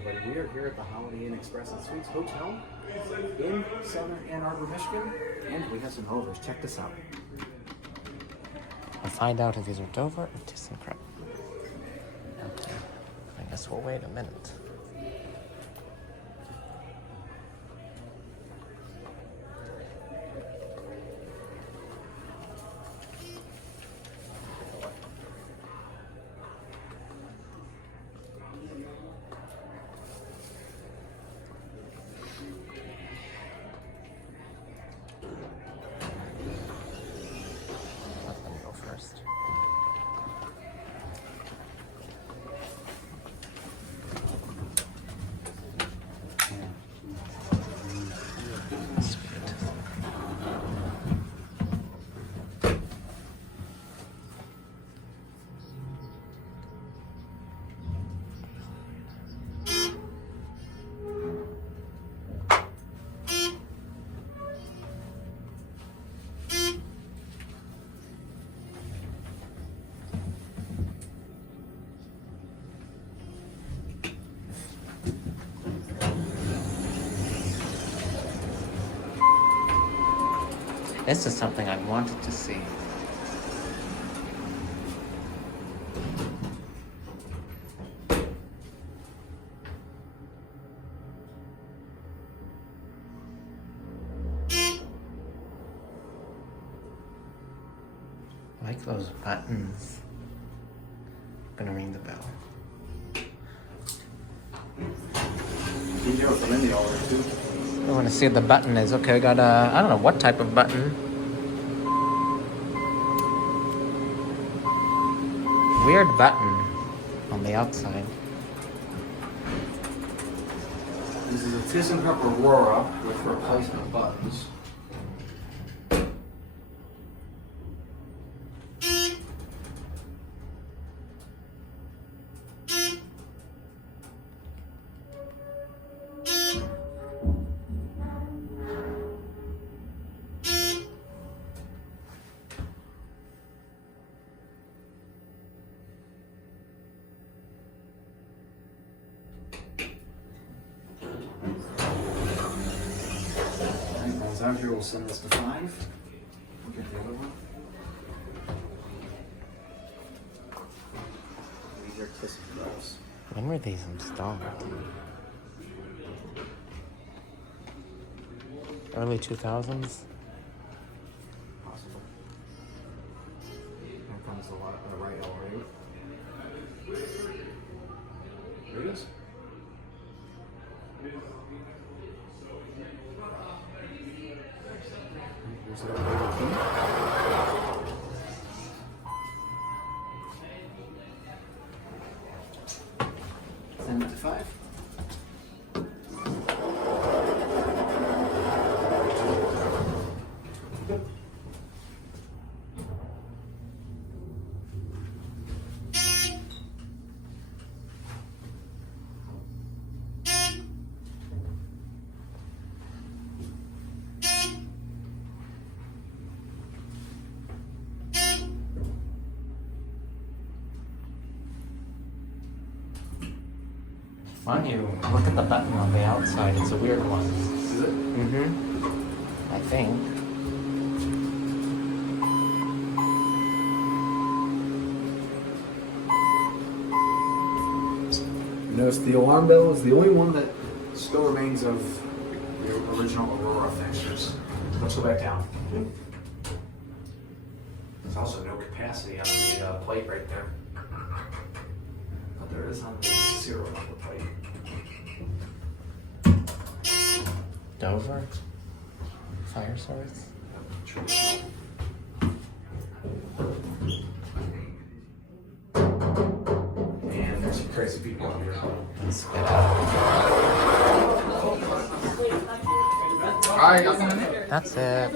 everybody. We are here at the Holiday Inn Express and Suites Hotel in southern Ann Arbor, Michigan, and we have some rovers. Check this out. I'll find out if these are Dover or ThyssenKrupp. Okay, I guess we'll wait a minute. Let me go first. Sweet. This is something I wanted to see. I like those buttons. I'm gonna ring the bell. DJ was in the order too. I want to see what the button is. Okay, we got a, I don't know what type of button. Weird button on the outside. This is a ThyssenKrupp Aurora with replacement buttons. Out here, we'll send this to 5. We'll get the other one. These are ThyssenKrupps. When were these installed? Early 2000s? Possible. Here comes the right elevator. There it is. Here's the elevator key. Send it to 5. Why don't you look at the button on the outside? It's a weird one. Is it? Mm-hmm. I think. Notice the alarm bell is the only one that still remains of the original Aurora fixtures. Let's go back down. There's also no capacity on the plate right there. But there is on the serial number plate. Dover? Fire source? Traditional. And there's some crazy people out here. And spit out. Alright, That's it.